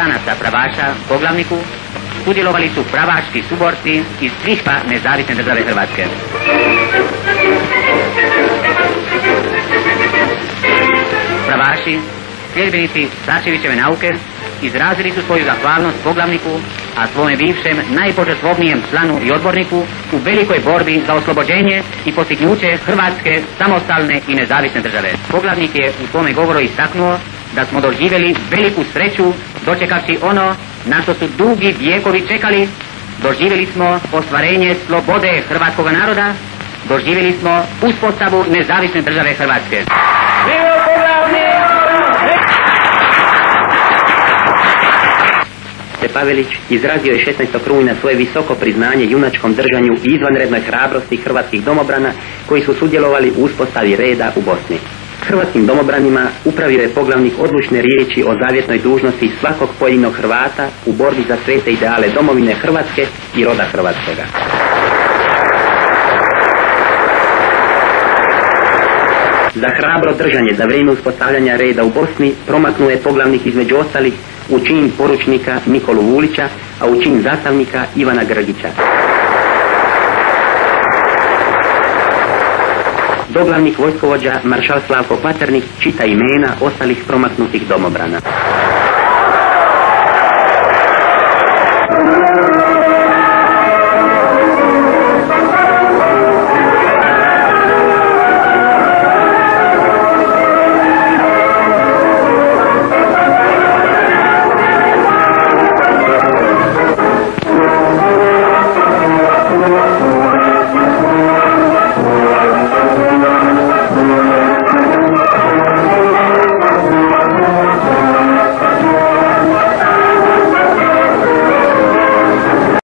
Amerikanaca pravaša, poglavniku, sudjelovali su pravaški suborci iz svih nezavisne države Hrvatske. Pravaši, sljedbenici Starčevićeve nauke, izrazili su svoju zahvalnost poglavniku, a svome bivšem najpožrtvovnijem članu i odborniku u velikoj borbi za oslobođenje i postignuće Hrvatske samostalne i nezavisne države. Poglavnik je u svome govoru istaknuo da smo doživjeli veliku sreću dočekavši ono na što su dugi vijekovi čekali. Doživjeli smo ostvarenje slobode hrvatskog naroda, doživjeli smo uspostavu nezavisne države Hrvatske. Pavelić izrazio je 16. rujna svoje visoko priznanje junačkom držanju i izvanrednoj hrabrosti hrvatskih domobrana koji su sudjelovali u uspostavi reda u Bosni. Hrvatskim domobranima upravio je poglavnik odlučne riječi o zavjetnoj dužnosti svakog pojedinog Hrvata u borbi za svete ideale domovine Hrvatske i roda hrvatskoga. Za hrabro držanje za vrijeme uspostavljanja reda u Bosni promaknuo je poglavnik između ostalih u čin poručnika Nikolu Vulića, a u čin zastavnika Ivana Grgića. Doglavnik vojskovođa maršal Slavko Kvaternik čita imena ostalih promaknutih domobrana.